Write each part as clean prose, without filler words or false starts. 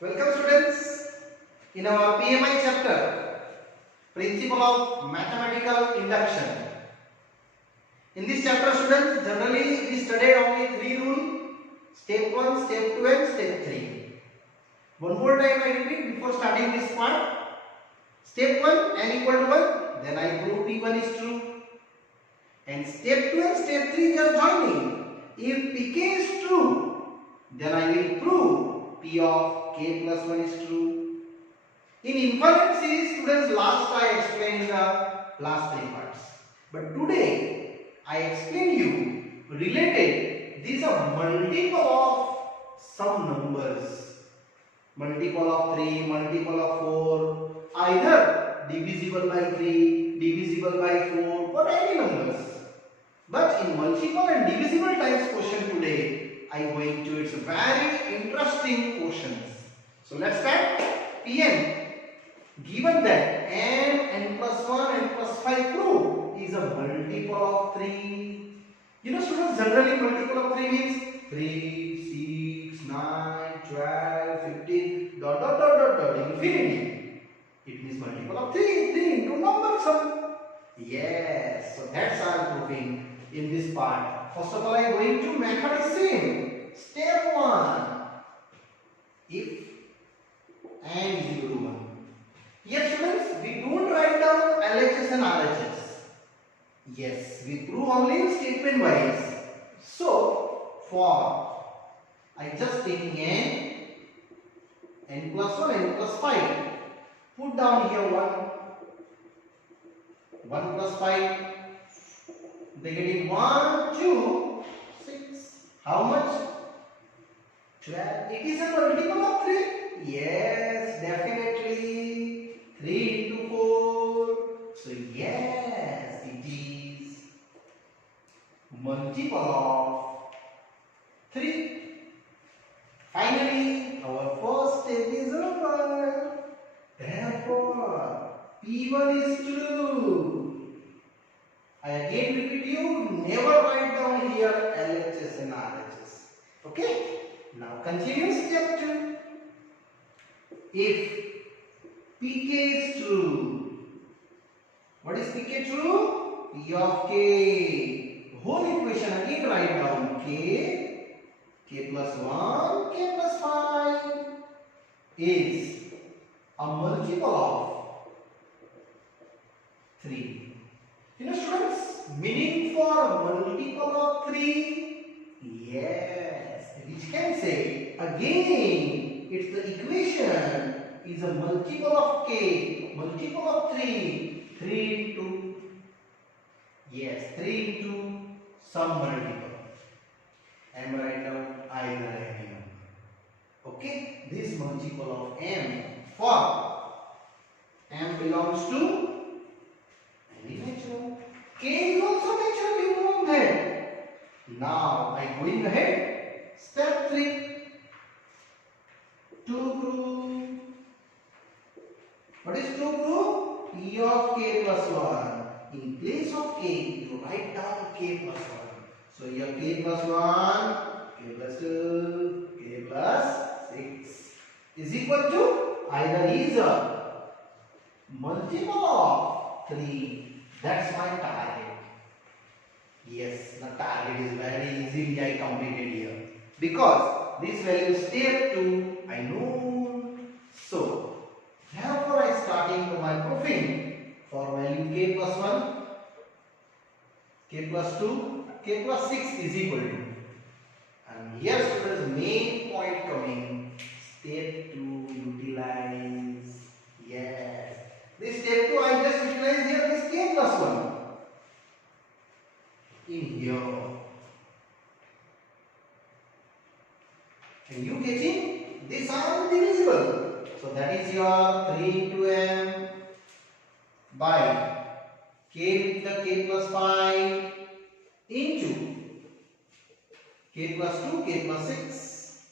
Welcome students in our PMI chapter, Principle of Mathematical Induction. In this chapter students, generally we studied only three rules, step 1, step 2 and step 3. One more time I repeat before starting this part. Step 1, n equal to 1, then I prove P1 is true. And step 2 and step 3 they are joining. If Pk is true, then I will prove P of k plus 1 is true. In infinite series students, last I explained the last three parts. But today I explain you related these are multiple of some numbers. Multiple of 3, multiple of 4, either divisible by 3, divisible by 4, or any numbers. But in multiple and divisible types question today, I am going to its very interesting questions. So let's start. Pn, given that n plus 1, n plus 5 prove is a multiple of 3. You know students, generally multiple of 3 means 3, 6, 9, 12, 15, infinity. It means multiple of 3, 3 into number sum. Yes, so that's all proving in this part. First of all, I am going to method is same. Step 1. If n is equal to 1. Yes students, we don't write down LHS and RHS. Yes, we prove only statement wise. So, for I just taking n plus 1, n plus 5. Put down here 1. 1 plus 5. Negative 1, 2, 6. How much? 12. It is a multiple of 3. Yes, definitely. 3 into 4. So, yes, it is multiple of 3. Finally, our first step is over. Therefore, P1 is true. I again repeat you, never write down here LHS and RHS. Okay? Now continue step 2. If Pk is true, what is Pk true? P of k. Whole equation again write down k plus 1, k plus 5 is a multiple of 3. You know students, meaning for multiple of 3, yes, which can say again, it's the equation is a multiple of k, multiple of 3, 3 into, yes, 3 into some multiple. M write down either any number. Okay, this multiple of m for m belongs to any natural. K is also natural, you know that. Now I going ahead. Step 3. To prove. What is to prove? P of k plus 1. In place of k, you write down k plus 1. So here k plus 1, k plus 2, k plus 6 is equal to either is a multiple of 3. That's my target. Yes, the target is very easily I completed here. Because this value step 2 I know. So, therefore I starting to my proving for value k plus 1, k plus 2, k plus 6 is equal to. And here students main point coming. Step 2 utilize. Yes. This step 2 I just utilize here this k plus 1. In here. And you getting? These are divisible. So that is your 3 into m by k with the k plus 5 into k plus 2, k plus 6.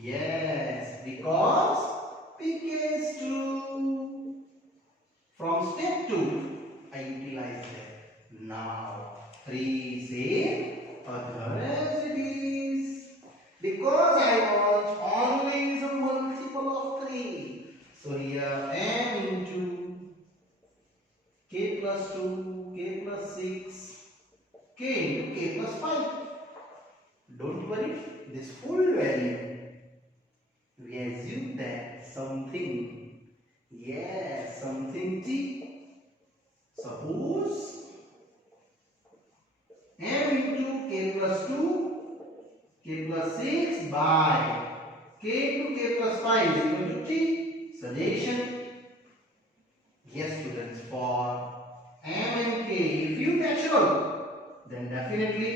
Yes, because Pk is true. From step 2, I utilize that. Now, 3 say other as it is. Because I want only So here m into k plus 2, k plus 6, k into k plus 5. Don't worry, this full value, we assume that something, yes, something t. Suppose m into k plus 2, k plus 6 by k into k plus 5 is equal to t. Suggestion. Yes, students, for m and k, if you natural, then definitely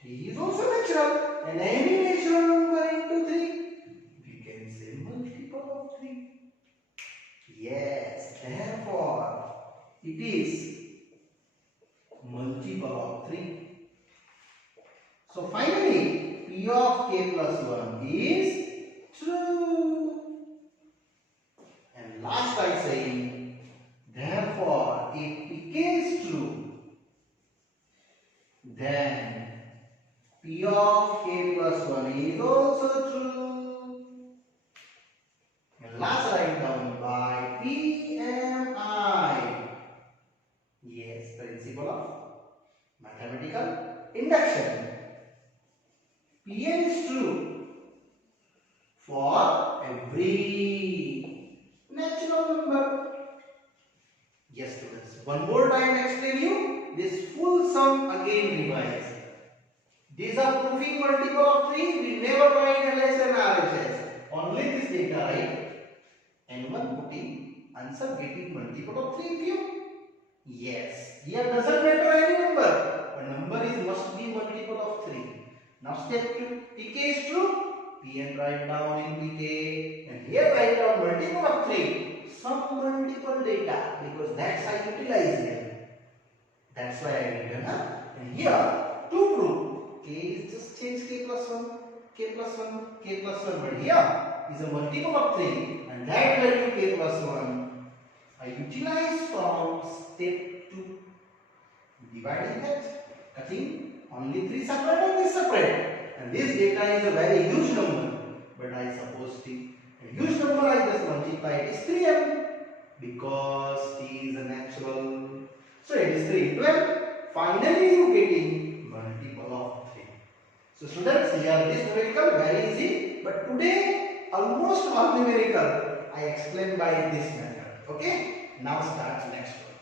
t is also natural. And any natural number into 3, we can say multiple of 3. Yes, therefore, it is multiple of 3. So finally, p of k plus 1 is true. And last I say, therefore, if pk is true, then p of k plus 1 is also true. And last write down by PMI. Yes, principle of mathematical induction. Pn is true for every natural number. Yes, students. One more time I explain you this full sum again revise. These are proving multiple of 3. We never write LHS and RHS. Only this data write. And one putting answer getting multiple of 3 view. Yes. Here doesn't matter any number. A number is must be multiple of 3. Now step 2. pk is true. Pn write down in pk. And here write down multiple of 3. Some multiple data because that's I utilize here. That's why I written. And here to prove k is just change k plus 1, k plus 1, k plus 1. But here is a multiple of 3. And that value k plus 1 I utilize from step 2. Dividing that, cutting only 3 separate and this separate. And this data is a very huge number. But I suppose t. A huge number I just multiply it is 3m. Because t is a natural. So it is 3 into m. Finally you getting multiple of 3. So students, here this numerical very easy. But today almost all numerical I explain by this method. Okay, now starts next one.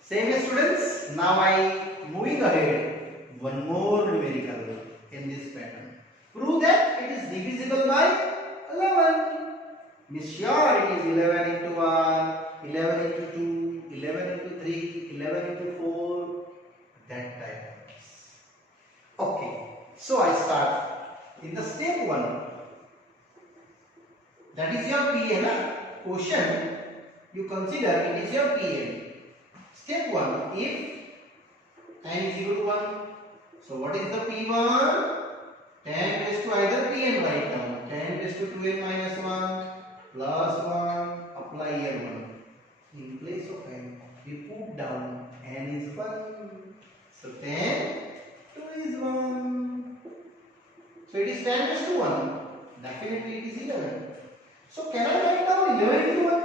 Same as students, now I moving ahead one more numerical in this pattern. Prove that it is divisible by 11. Means sure it is 11 into 1, 11 into 2, 11 into 3, 11 into 4, that type. Okay, so I start in the step 1. That is your PN. Question you consider it is your PN. Step 1. If n is equal to 1. So what is the P1? 10 raised to either Pn write down. 10 raised to 2n minus 1 plus 1. Apply here 1. In place of n, we put down n is 1. So 10, 2 is 1. So it is 10 raised to 1. Definitely it is 11. So can I write down 11 into 1?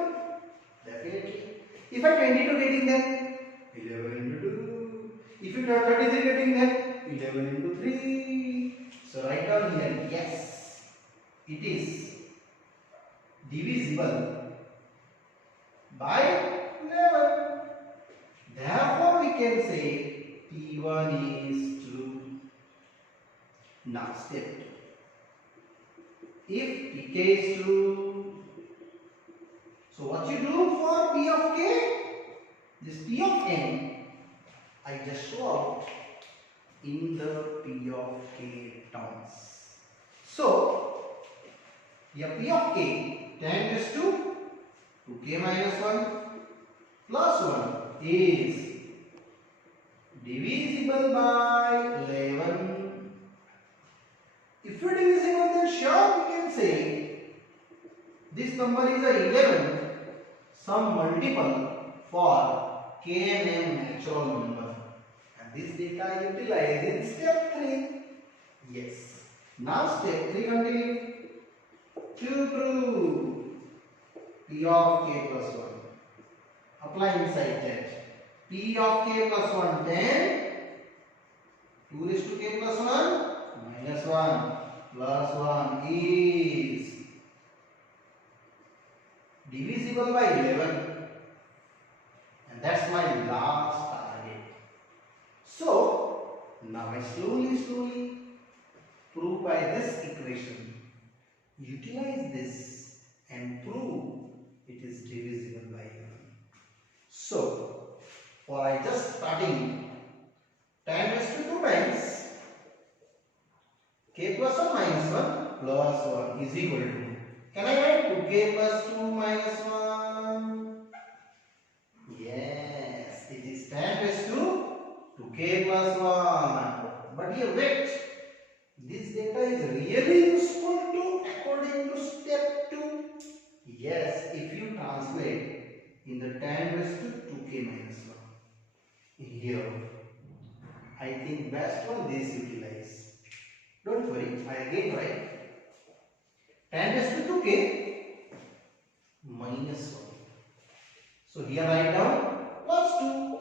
Definitely. If I 22 getting then 11 into 2. If you 33 getting then 11 into 3. So write down here, yes, it is divisible by 11. Therefore we can say P1 is true. Now step 2. If pk is true, so what you do for p of k? This p of n, I just show out in the p of k terms. So, here p of k, 10 raised to 2k minus 1 plus 1 is divisible by 11. If you divisible, then sure we can say this number is a 11, some multiple for k and m natural number. And this data I utilize in step 3. Yes. Now step 3 continue. To prove P of k plus 1. Apply inside that. P of k plus 1 10. 2 raised to k plus 1 minus 1 plus 1 is divisible by 11. And that's my last target. So, now I slowly prove by this equation. Utilize this and prove it is divisible by 11. So, for I just starting 10 raised to 2 times k plus 1 minus 1 plus 1 is equal to, can I write 2k plus 2 minus 1? Yes, it is 10 raised to 2k plus 1. But here wait, this data is really useful to according to step 2. Yes, if you translate in the 10 raised to 2k minus 1 here, I think best one this utilize. Don't worry, I again write 10 raised to 2k minus 1. So here write down plus 2.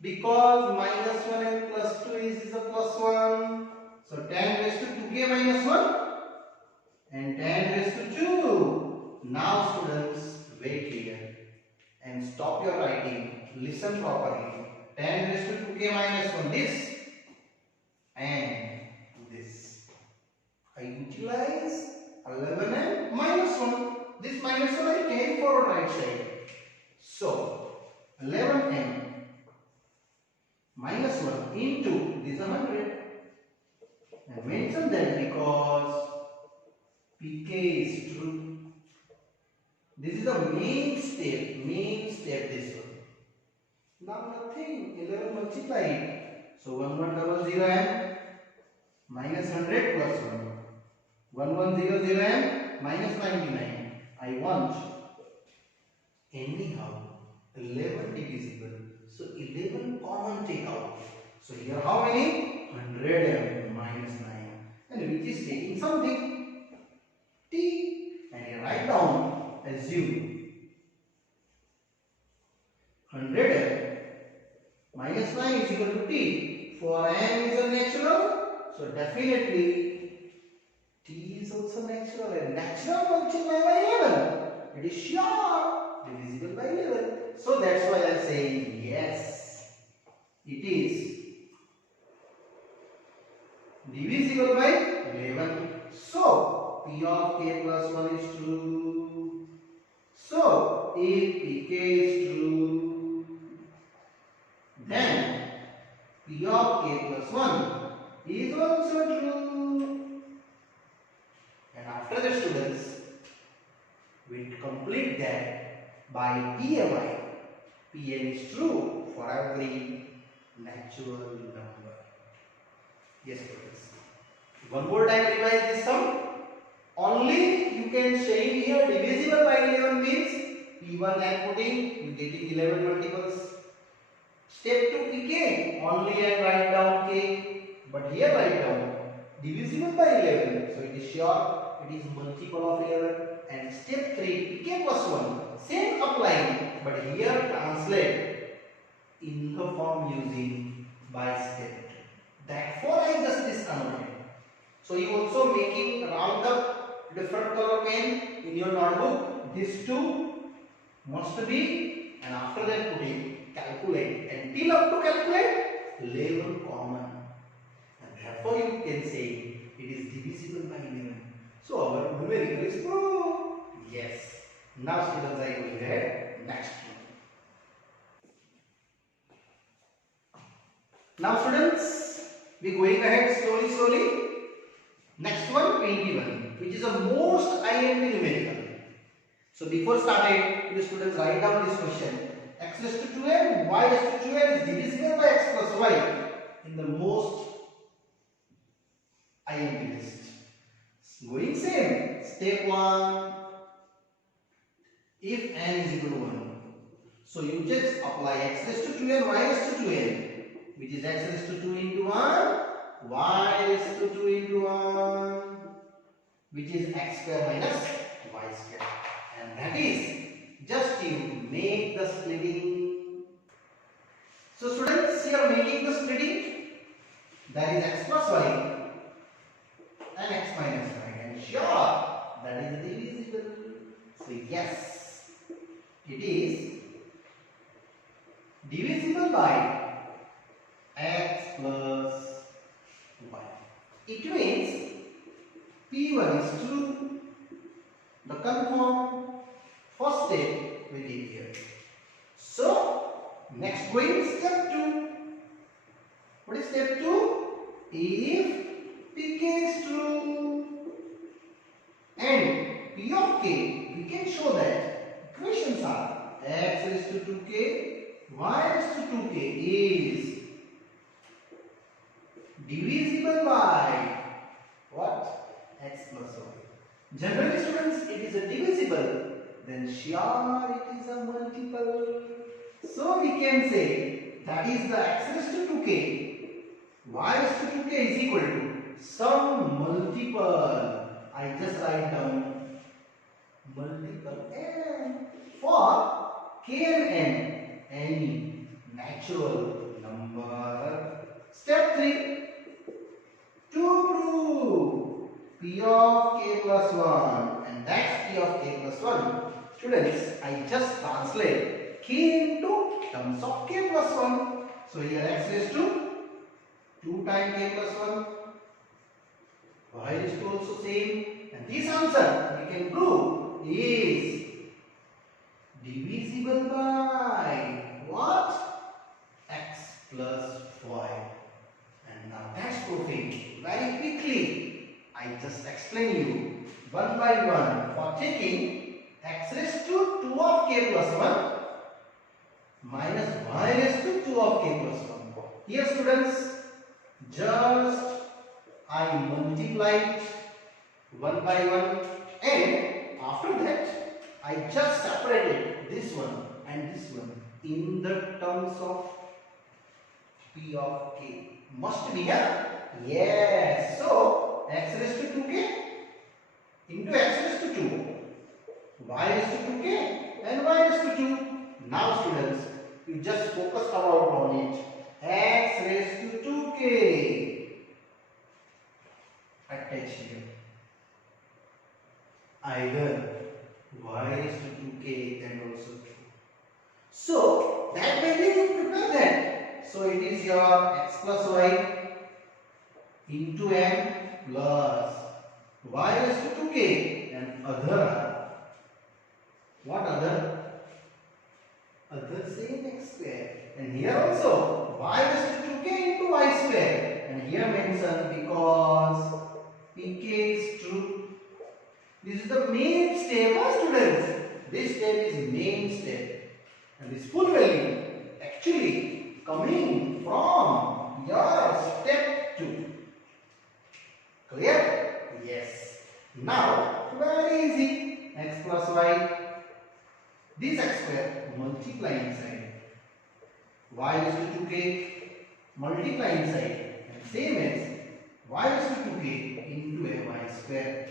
Because minus 1 and plus 2 is a plus 1. So 10 raised to 2k minus 1 and 10 raised to 2. Now students, wait here and stop your writing. Listen properly. 10 raised to 2k minus 1 this and this. I utilize 11 and minus 1. This minus 1 I carry forward right side. So 11 and minus 1 into this 100. And mention that because pk is true. This is the main step this one. Now nothing, 11 multiplied. So 1100 and minus 100 plus 1. 1100 and minus 99. I want anyhow 11 divisible. So 11 common take out. So here how many? 100 and minus 9. And which is taking something? T. And here write down, assume 100 and minus 9 is equal to T. For n is a natural. So definitely T is also natural, and natural multiplied by 11. It is sure divisible by 11. So that's why I say yes, it is divisible by 11. So P of k plus 1 is true. So if pk is true, then P of k plus 1 is also true. And after the students, we complete that by PMI. Pn is true for every natural number. Yes, students. One more time revise this sum. Only you can say here divisible by 11 means P1 and putting, you getting 11 multiples. Step 2 pk, only and write down k. But here write down divisible by 11. So it is sure it is multiple of 11. And step 3 pk plus 1, same applying, but here translate in the form using by step 2. Therefore I just discontinued. So you also making round up different color pen in your notebook. These two must be, and after that putting calculate, and till up to calculate level common, and therefore you can say it is divisible by 11. So our numerical is proved. Yes. Now students, I go ahead next one. Now students, we going ahead slowly. Next one, 21, which is the most IMP numerical. So before started, the students write down this question. X raised to 2n, y raised to 2n is divisible by x plus y in the most IMP list. Going same. Step 1. If n is equal to 1, so you just apply x raised to 2n, y raised to 2n, which is x raised to 2 into 1 y raised to 2 into 1, which is x square minus y square. And that is just you make the splitting. So students, you are making the splitting. That is x plus y and x minus y. And sure, that is divisible. So yes, it is divisible by x plus y. It means P1 is true. The confirmed first step we did here. So next going step 2. What is step 2? If Pk is true and P of k, we can show that equations are x raised to 2k, y raised to 2k is divisible by what? X plus y. Generally students, it is a divisible, then sure it is a multiple. So we can say that is the x raised to 2k, y raised to 2k is equal to some multiple. I just write down multiple n for k and n, any natural number. Step 3. To prove P of k plus 1, and that's P of k plus 1. Students, I just translate k into terms of k plus 1. So here x raised to 2 times k plus 1. Y is to also same. And this answer we can prove is divisible by what? X plus y. And now that's proving very quickly. I just explain you one by one for taking x raised to 2 of k plus 1 minus y raised to 2 of k plus 1. Here students, just I multiplied one by one, and after that I just separated this one and this one in the terms of P of k. Must be here? Yes. So x raised to 2k into x raised to 2, y raised to 2k and y raised to 2. Now students, you just focus about on it. X raised to 2k. Attach here. Either y raised to 2k and also 2. So that way you prepare that. So it is your x plus y into n plus y raised to 2k and other. What other? Other same x square. And here also y raised to 2k into y square. And here mentioned because pk is true. This is the main step, students. This step is main step. And this full value actually coming from your step 2. Clear? Yes. Now, very easy. X plus y. This x square multiply inside. Y is to 2k multiply inside. And same as y is to 2k into a y square.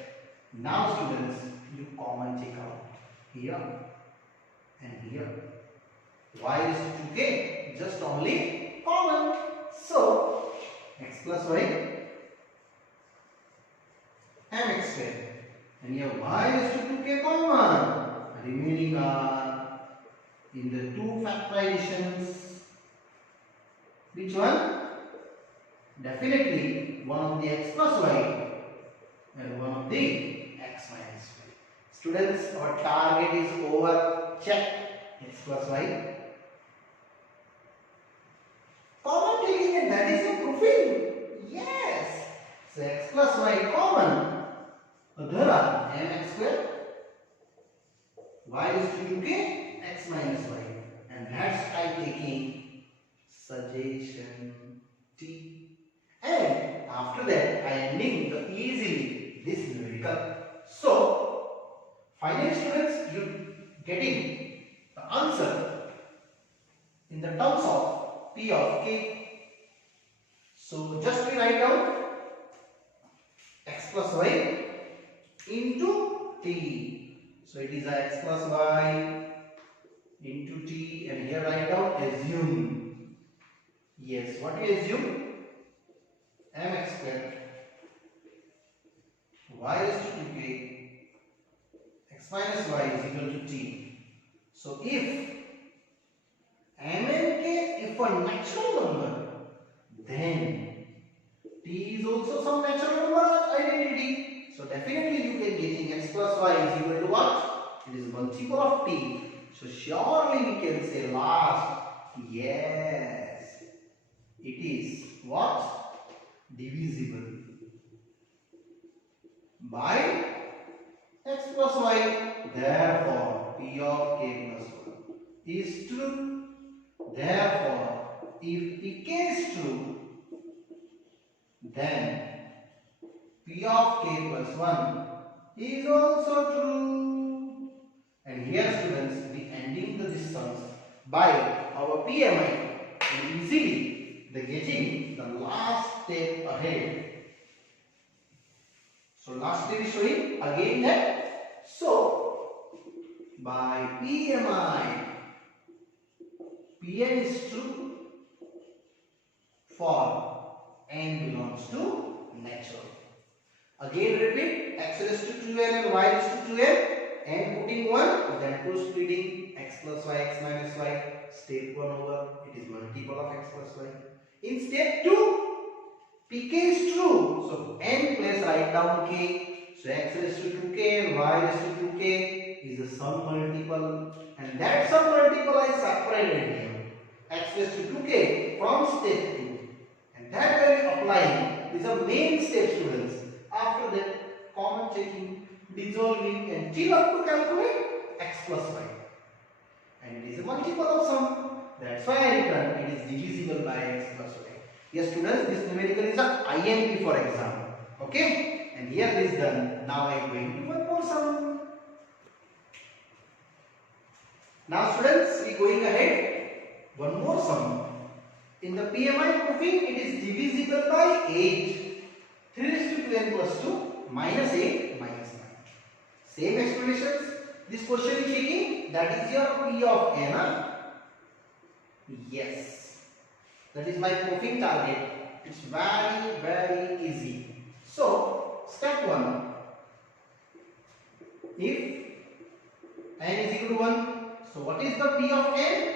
Now students, you common take out here and here. Y is to 2k, just only common. So x plus y mx square, and here y is to 2k common. Remaining are in the two factorizations. Which one? Definitely one of the x plus y and one of the x minus y. Students, our target is over. Check x plus y. Common taking, and that is a proving. Yes. So x plus y common. Adhara mx square. Y is to 2k x minus y. And that's I taking suggestion T. And after that I ending the easily this numerical. So finally students, you getting the answer in the terms of P of k. So just we write write down x plus y into t. So it is x plus y into t, and here write down assume. Yes, what do you assume? Mx squared y is to 2k x minus y is equal to t. So if m and k if a natural number, then t is also some natural number identity. So definitely you can getting x plus y is equal to what? It is multiple of t. So surely we can say last, yes, it is what? Divisible by x plus y. Therefore p of k plus 1 is true. Therefore if pk is true, then p of k plus 1 is also true. And here students, we ending the distance by our PMI, and easily the getting the last step ahead. So last step is showing again that, so by PMI, Pn is true for n belongs to natural. Again repeat, x raised to 2n and y raised to 2n, and putting 1, then 2 splitting x plus y, x minus y, step 1 over, it is multiple of x plus y. In step 2, pk is true, so n place write down k, so x raised to 2k and y raised to 2k is a sum multiple, and that sum multiple I separated here, x raised to 2k from step 2, and that value applying is a main step students. After that, common checking, dissolving, and till up to calculate x plus y, and it is a multiple of sum. That's why I return it is divisible by x plus y. Yes students, this numerical is a IMP for example. Okay, and here this done. Now I am going to one more sum. Now students, we going ahead one more sum. In the PMI proving, it is divisible by 8. 3 raised to 2n plus 2 minus 8 minus 9. Same explanations. This question is checking that is your P of n. Yes. That is my proofing target. It's very easy. So, step 1. If n is equal to 1, so what is the P of n?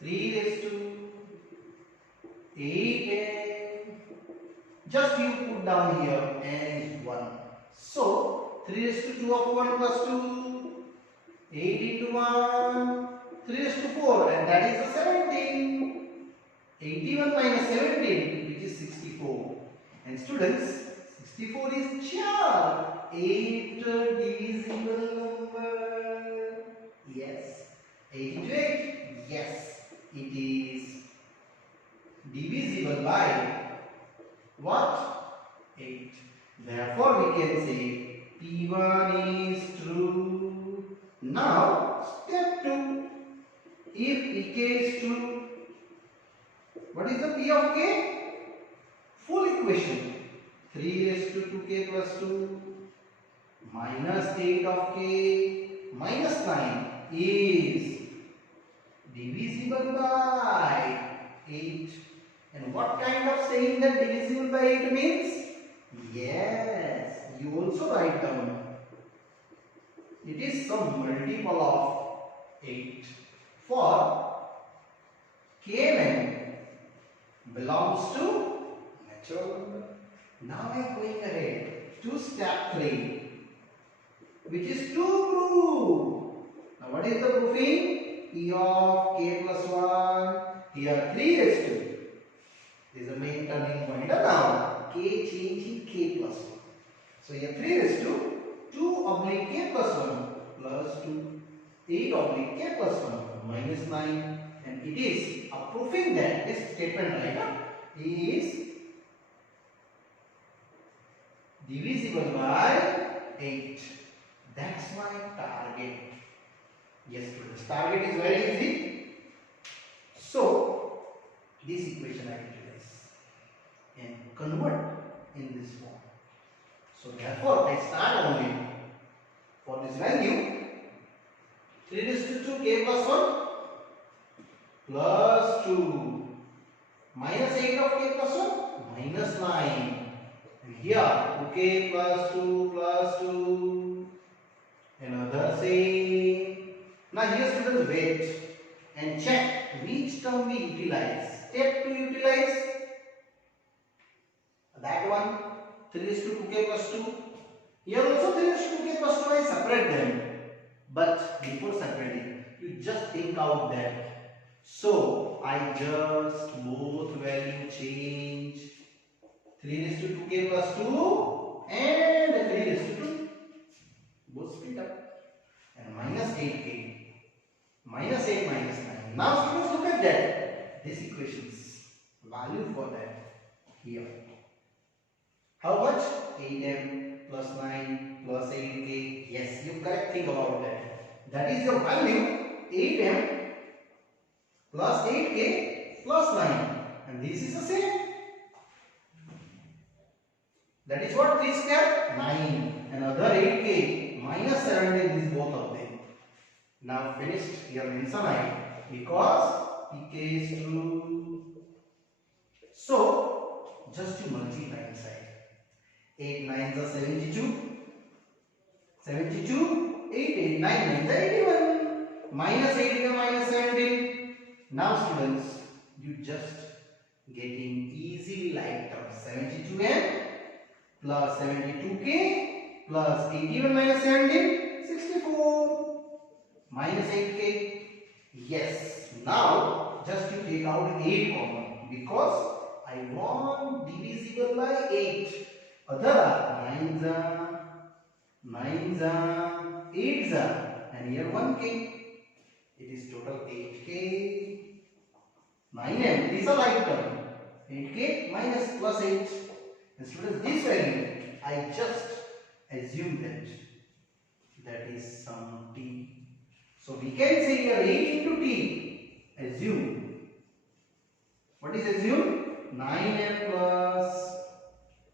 3 raised to 8n. Just you put down here n is 1. So 3 raised to 2 of 1 plus 2, 8 into 1, 3 raised to 4, and that is the 17. 81 minus 17, which is 64. And students, 64 is 8 divisible number. Yes. 8 into 8. Yes, it is divisible by what? 8. Therefore, we can say P1 is true. Now, step 2. If Pk is true, what is the P of k? Full equation. 3 raised to 2k plus 2 minus 8 of k minus 9 is divisible by 8. And what kind of saying that divisible by 8 means? Yes, you also write down. It is some multiple of 8. For Kn belongs to natural number. Now I am going ahead to step 3, which is to prove. Now what is the proving? P of k plus 1. Here 3 raised to. This is the main turning point. Now k changing k plus 1. So here 3 raised to 2 oblique k plus 1 plus 2. 8 oblique k plus 1 minus 9. And it is a proving that this statement right is divisible by 8. That's my target. Yes, students. Target is very easy. So, this equation I utilize and convert in this form. So therefore I start only for this value 3 raised to 2k plus 1 plus 2 minus 8 of k plus 1 minus 9. And here 2k plus 2 another same. Now here students wait and check which term we utilize. Step to utilize that one 3 raised to 2k plus 2. Here also 3 raised to 2k plus 2. I separate them. But before separating, you just think out that. So I just both value change 3 raised to 2k plus 2 and 3 raised to 2. Both split up. And minus 8k. Minus 8 minus 9. Now students look at that. This equation's value for that here. How much? 8m plus 9 plus 8k. Yes, you correct think about that. That is your value 8m plus 8k plus 9. And this is the same. That is what? 3 square? 9. Another 8k minus 17 is both of them. Now finished your answer 9 because pk is true. So just to multiply inside. 8 9s are 72. 72. 8 9 9s are 81. Minus 8 minus 17. Now students, you just getting easily like terms. 72m plus 72k plus 81 minus 17, 64 minus 8k. Yes, now just you take out 8 common because I want divisible by 8. Other are 9s are 8s are, and here 1k. It is total 8k. 9m, these are like term. 8k minus plus 8. And students, this value I just assume that is some t. So we can say here 8 into t. Assume. What is assume? 9m plus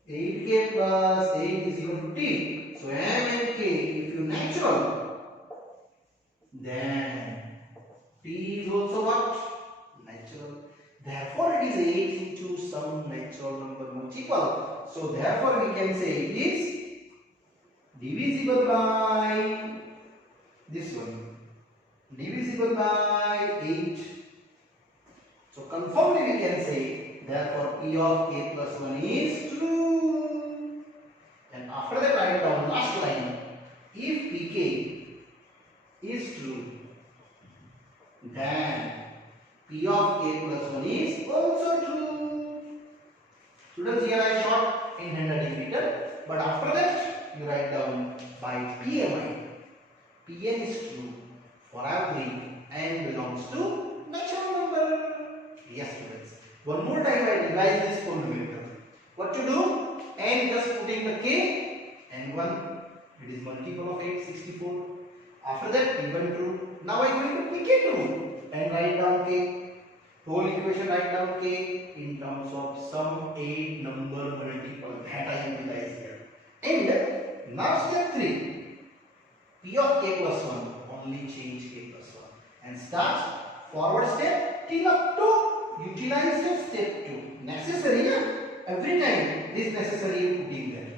8k plus 8 is equal to t. So m and k, if you natural, then t is also what? Natural. Therefore it is 8 into some natural number multiple. So therefore we can say it is divisible by this one. Divisible by 8. So conformly we can say therefore p of k plus 1 is true. And after that write down last line. If pk is true, then p of k plus 1 is also true. Students, here I short in hand repeated, but after that you write down by PMI. Pn is true for every n belongs to natural number. Yes students. One more time I revise this full numerator. What to do? N just putting the k and 1. It is multiple of 8, 64. After that P1 true. Now I am going to pk true and write down k. Whole equation write down k in terms of some 8 number multiple that I utilize here. And now step 3. P of k plus 1, only change k plus 1 and start forward step till up to utilize step 2. Necessary, yeah? Every time this necessary you putting there.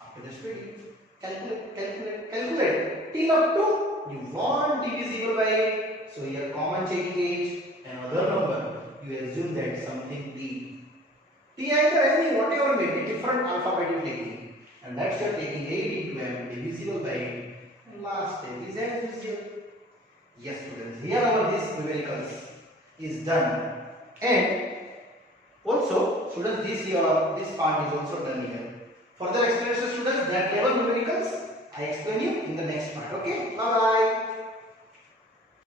After the study, calculate till up to you want divisible by 8. So here common change another number. You assume that something t. T either any whatever may be different alphabet you taking, and that's you're taking 8 into m divisible by 8. And last step is as usual. Yes students, here our this numericals is done. And also students, this part is also done here. Further explanation students, that level numericals I explain you in the next part. Okay, bye bye.